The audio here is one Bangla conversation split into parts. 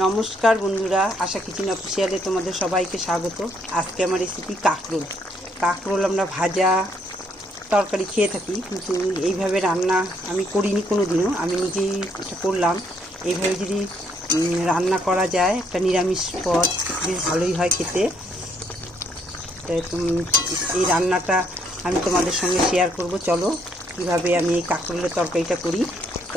নমস্কার বন্ধুরা, আশা কিচেন অফিসিয়ালে তোমাদের সবাইকে স্বাগত। আজকে আমার রেসিপি কাঁকরোল। কাঁকরোল আমরা ভাজা তরকারি খেয়ে থাকি, কিন্তু এইভাবে রান্না আমি করিনি কোনো দিনও আমি নিজেই এটা করলাম। এইভাবে যদি রান্না করা যায়, একটা নিরামিষ পদ, বেশ ভালোই হয় খেতে। এই রান্নাটা আমি তোমাদের সঙ্গে শেয়ার করব। চলো, কীভাবে আমি এই কাঁকরোলের তরকারিটা করি।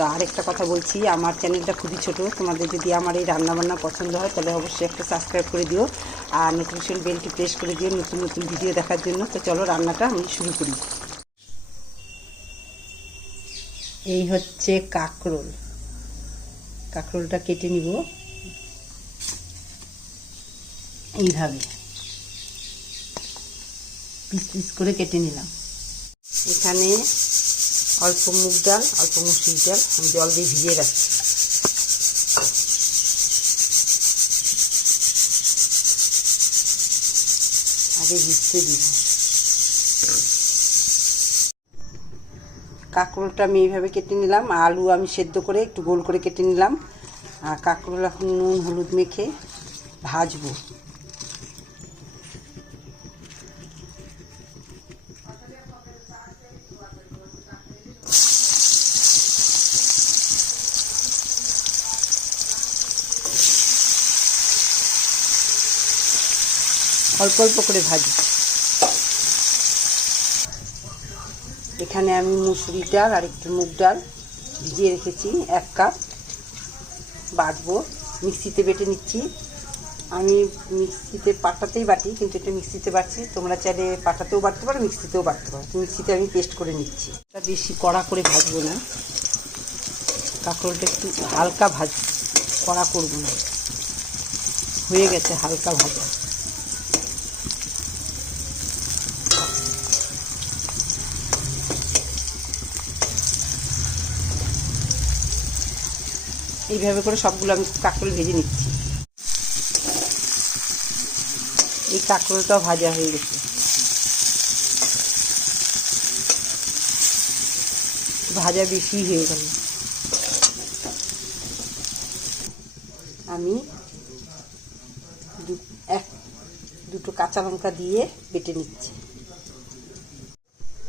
আরেকটা কথা বলছি, আমার চ্যানেলটা খুবই ছোট, তোমাদের যদি আমার এই রান্নাবান্না পছন্দ হয়, তাহলে অবশ্যই একটা সাবস্ক্রাইব করে দিও আর নোটিফিকেশন বেলটি প্রেস করে দিও নতুন নতুন ভিডিও দেখার জন্য। তো চলো রান্নাটা আমি শুরু করি। এই হচ্ছে কাঁকরোল। কাঁকরোলটা কেটে নিব। এইভাবে। পিস পিস করে কেটে নিলাম। এখানে অল্প মুগ ডাল, অল্প মুসুর ডাল, আমি জল দিয়ে ভিজিয়ে রাখছি। আগে ভিজতে দিব কাঁকরোলটা আমি এইভাবে কেটে নিলাম। আলু আমি সেদ্ধ করে একটু গোল করে কেটে নিলাম। আর কাঁকরোল এখন নুন, হলুদ মেখে ভাজবো। অল্প অল্প করে ভাজি। এখানে আমি মুসুরি ডাল আর একটু মুগ ডাল ভিজিয়ে রেখেছি, এক কাপ। বাটবো, মিক্সিতে বেটে নিচ্ছি। আমি মিক্সিতে পাটাতেই বাটি, কিন্তু এটা মিক্সিতে বাটছি। তোমরা চাইলে পাটাতেও বাটতে পারো, মিক্সিতেও বাটতে পারো। মিক্সিতে আমি পেস্ট করে নিচ্ছি। এটা বেশি কড়া করে ভাজবো না। কাঁকরোলটা একটু হালকা ভাজ, কড়া করব না। হয়ে গেছে হালকা ভাজা। এইভাবে করে সবগুলো আমি কাঁকরোল ভেজে নিচ্ছি। এই কাঁকরোলটাও ভাজা হয়ে গেছে। ভাজা বেশি হয়ে গেল। আমি এক, দুটো কাঁচা লঙ্কা দিয়ে বেটে নিচ্ছি।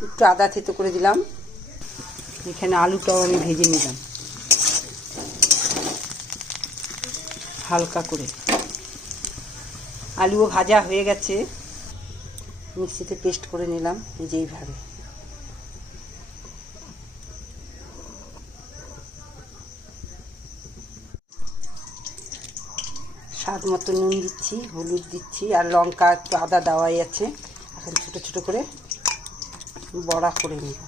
একটু আদা থেতো করে দিলাম। এখানে আলুটাও আমি ভেজে নিলাম। হালকা করে। আলুও ভাজা হয়ে গেছে। মিক্সিতে পেস্ট করে নিলাম যেইভাবে স্বাদ মতো নুন দিচ্ছি, হলুদ দিচ্ছি, আর লঙ্কা একটু আদা দেওয়াই আছে। এখন ছোট ছোট করে বড়া করে নিব।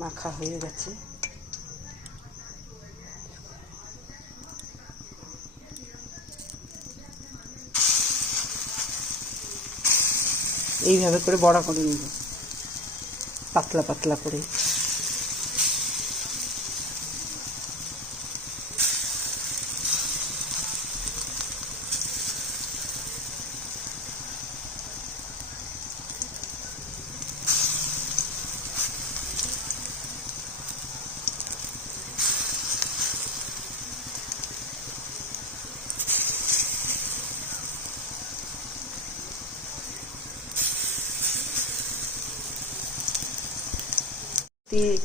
মাখা হয়ে গেছে। এইভাবে করে বড়া করে নিব। পাতলা পাতলা করে। তে-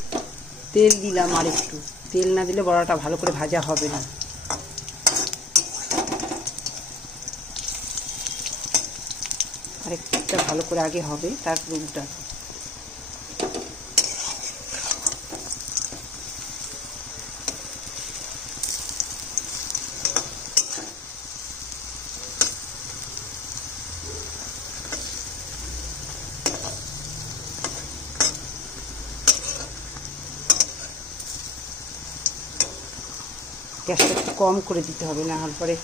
তেল দিলাম আর একটু তেল না দিলে বড়াটা ভালো করে ভাজা হবে না। আরেকটা ভালো করে আগে হবে তারপর উল্টা গ্যাসটা একটু কম করে দিতে হবে, না হলে পরে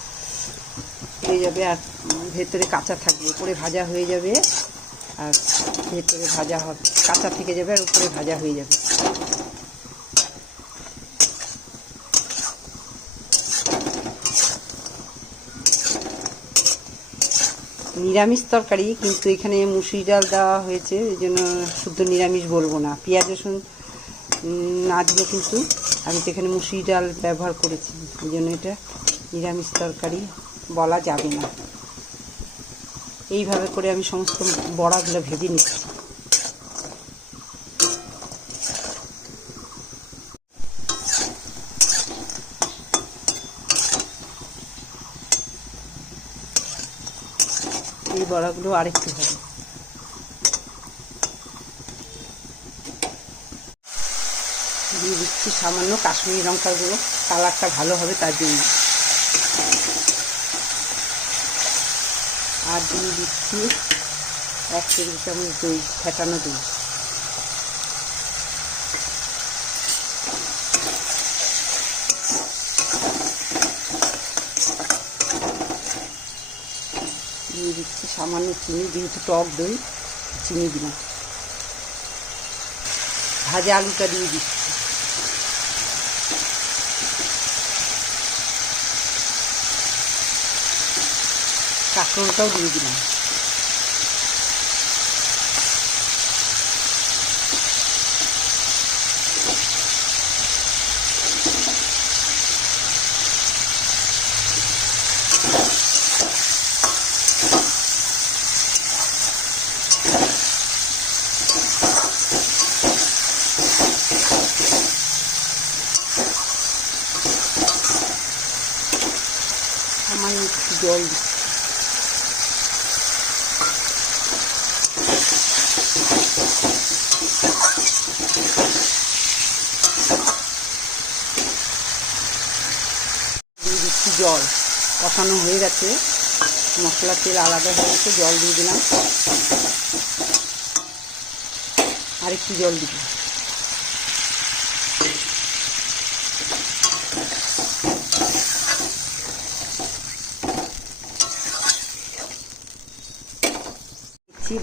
হয়ে যাবে আর ভেতরে কাঁচা থাকবে, উপরে ভাজা হয়ে যাবে আর ভেতরে ভাজা হবে, কাঁচা থেকে যাবে আর উপরে ভাজা হয়ে যাবে। নিরামিষ তরকারি, কিন্তু এখানে মুসুরি ডাল দেওয়া হয়েছে, এই জন্য শুদ্ধ নিরামিষ বলব না। পেঁয়াজ রসুন উম, না দিলে কিন্তু আমি তো এখানে মুসুরি ডাল ব্যবহার করেছি ওই জন্য এটা নিরামিষ তরকারি বলা যাবে না। এইভাবে করে আমি সমস্ত বড়াগুলো ভেজে নিচ্ছি। এই বড়াগুলো আরেকটু হবে দিয়ে দিচ্ছি সামান্য কাশ্মীরি লঙ্কার কালারটা ভালো হবে তার জন্য। আর দিয়ে দিচ্ছি এক টেবিল চামচ দই, ফেটানো দই। দিয়ে দিচ্ছি সামান্য চিনি, যেহেতু টক দই, চিনি দিলাম। ভাজা আলুটা দিয়ে দিচ্ছি। কাঁকরোলটাও দিয়ে দিলাম সামান্য একটু জল দিচ্ছি দিয়ে দিচ্ছি জল। কষানো হয়ে গেছে। মশলা তেল আলাদা হয়ে গেছে, জল দিয়ে দিলাম। আর একটু জল দিব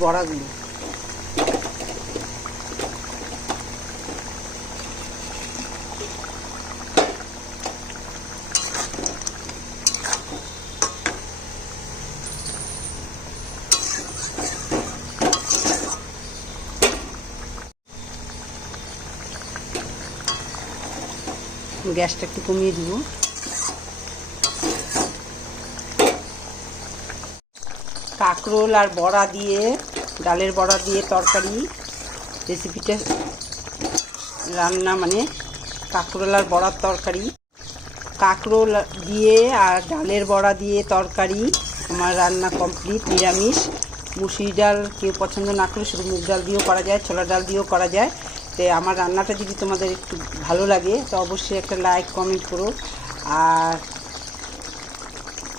বড়াগুলো। গ্যাসটা একটু কমিয়ে দিব। কাঁকরোল আর বড়া দিয়ে, ডালের বড়া দিয়ে তরকারি রেসিপিটা রান্না মানে কাঁকরোল আর বড়ার তরকারি। কাঁকরোল দিয়ে আর ডালের বড়া দিয়ে তরকারি আমার রান্না কমপ্লিট, নিরামিষ। মুসুরি ডাল কেউ পছন্দ না করে শুধু মুগ ডাল দিয়েও করা যায় ছোলা ডাল দিয়েও করা যায়। তো আমার রান্নাটা যদি তোমাদের একটু ভালো লাগে, তো অবশ্যই একটা লাইক কমেন্ট করো। আর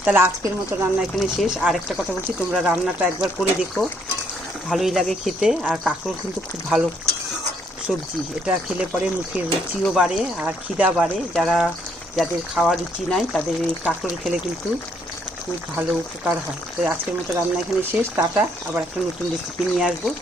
তাহলে আজকের মতো রান্না এখানে শেষ। আর একটা কথা বলছি, তোমরা রান্নাটা একবার করে দেখো। ভালোই লাগে খেতে, আর কাঁকরোল কিন্তু খুব ভালো সবজি। এটা খেলে পরে মুখের রুচিও বাড়ে আর খিদা বাড়ে। যারা, যাদের খাওয়ার রুচি নাই, তাদের এই কাঁকরোল খেলে কিন্তু খুব ভালো উপকার হয়। তো আজকের মতো রান্না এখানে শেষ। টাটা। আবার একটা নতুন রেসিপি নিয়ে আসব।